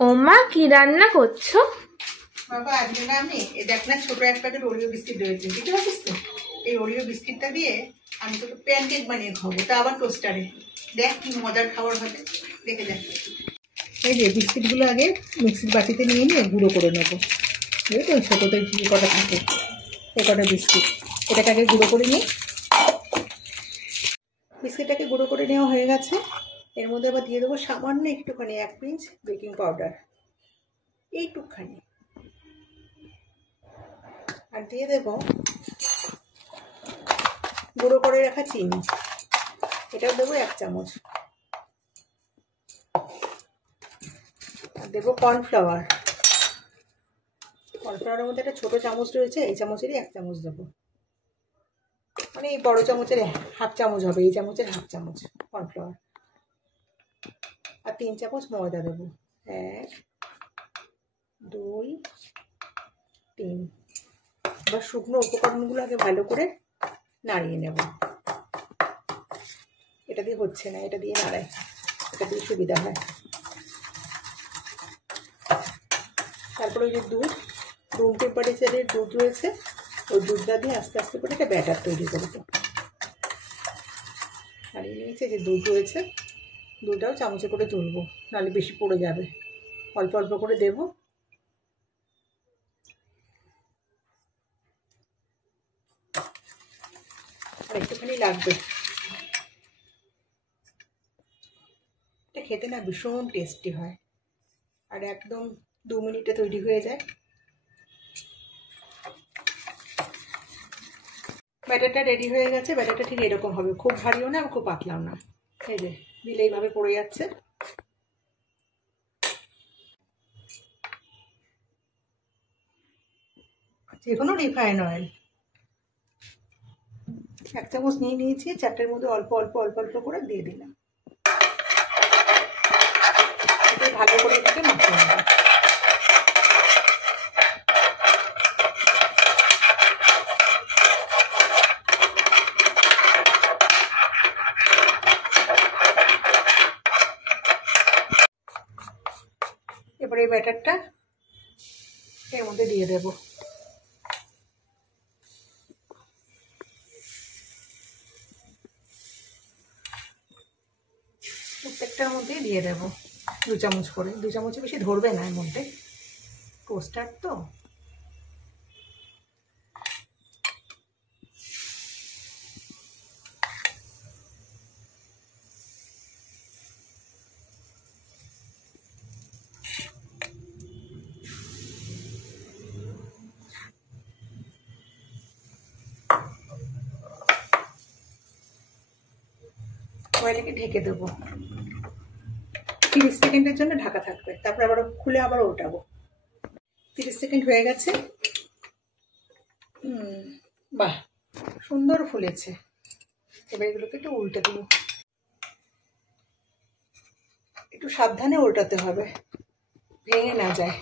ও মা, কি রান্না করছো? বাবা আজকে না আমি দেখ না, ছোট এক প্যাকেট ওরিও বিস্কিট রয়েছে, বুঝতে পারছিস তো? এই ওরিও বিস্কিটটা দিয়ে আমি তোকে প্যানকেক বানিয়ে খাবো, তা আবার টোস্টারে। দেখ কি মজার খাবার হবে, দেখে দেখ। এই যে বিস্কিটগুলো আগে মিক্সির বাটিতে নিয়ে গুঁড়ো করে নেবো। বুঝলি তো, ছোটোতে যে কটা থাকে এই কটা বিস্কিট, এটাকে আগে গুঁড়ো করে নিই। বিস্কিটটাকে গুঁড়ো করে নেওয়া হয়ে গেছে। এর মধ্যে আবার দিয়ে দেবো সামান্য একটুখানি 1 পিঞ্চ বেকিং পাউডার, এইটুকখানি। আর দিয়ে দেবো গুঁড়ো করে রাখা চিনি, এটাও দেবো 1 চামচ। আর দেবো কর্নফ্লাওয়ার। কর্নফ্লাওয়ারের মধ্যে একটা ছোটো চামচ রয়েছে, এই চামচেরই 1 চামচ দেবো। মানে এই বড়ো চামচের 1/2 চামচ হবে, এই চামচের 1/2 চামচ কর্নফ্লাওয়ার। আর 3 চামচ ময়দা দেবো। 1 2 3। এবার শুকনো উপকরণগুলো আগে ভালো করে নাড়িয়ে নেব। এটা দিয়ে হচ্ছে না, এটা দিয়ে নাড়াই, এটা দিয়ে সুবিধা হয়। তারপরে ওই যে দুধ, রুম টেম্পারেচারের দুধ রয়েছে, ওই দুধটা দিয়ে আস্তে আস্তে করে একটা ব্যাটার তৈরি করব। আর এই নিচে যে দুধ রয়েছে, দুধটাও চামচে করে তুলবো, নাহলে বেশি পড়ে যাবে। অল্প অল্প করে দেবো। আর একটুখানি লাগবে। এটা খেতে না ভীষণ টেস্টি হয়, আর একদম 2 মিনিটে তৈরি হয়ে যায়। ব্যাটারটা রেডি হয়ে গেছে। ব্যাটারটা ঠিক এরকম হবে, খুব ভারীও না, খুব পাতলাও না। এই যে দিলে এইভাবে পড়ে যাচ্ছে। যে কোনো রিফাইন অয়েল 1 চামচ নিয়ে নিয়েছি, 4টের মধ্যে অল্প অল্প অল্প অল্প করে দিয়ে দিলাম। ভালো করে এটাকে মাখিয়ে নেব। এবার এই ব্যাটারটা এর মধ্যে দিয়ে দেব। প্রত্যেকটার মধ্যেই দিয়ে দেব 2 চামচ করে। 2 চামচে বেশি ধরবে না, এর মধ্যে টোস্টার তো। এটাকে ঢেকে দেবো, 30 সেকেন্ডের জন্য ঢাকা থাকবে। তারপর আবার খুলে আবার ওঠাবো। 30 সেকেন্ড হয়ে গেছে। বাহ, সুন্দর ফুলেছে। এবার এগুলোকে একটু উল্টে দেবো। একটু সাবধানে উল্টাতে হবে, ভেঙে না যায়।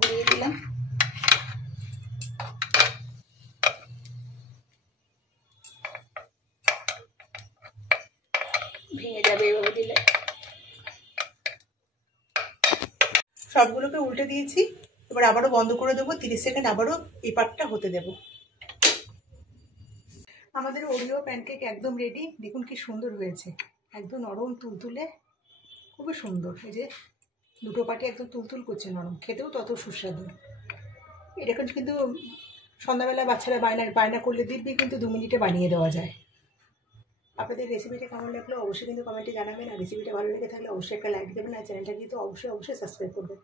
ঘুরিয়ে দিলাম। ভেঙে যাবে এইভাবে দিলে। সবগুলোকে উল্টে দিয়েছি। এবার আবারও বন্ধ করে দেবো, 30 সেকেন্ড আবারও এই পাটটা হতে দেব। আমাদের ওরিও প্যানকেক একদম রেডি। দেখুন কি সুন্দর হয়েছে, একদম নরম তুলতুলে, খুবই সুন্দর। এই যে দুটো পাটি একদম তুলতুল করছে, নরম, খেতেও তত সুস্বাদু। এরকম কিন্তু সন্ধ্যাবেলা বাচ্চারা বায়না করলে দিব্যি কিন্তু 2 মিনিটে বানিয়ে দেওয়া যায়। আপনাদের রেসিপিটা কেমন লাগলো অবশ্যই কিন্তু কমেন্টে জানাবেন। আর রেসিপিটা ভালো লেগে থাকলে অবশ্যই একটা লাইক দেবেন, আর চ্যানেলটা কিন্তু অবশ্যই সাবস্ক্রাইব করবেন।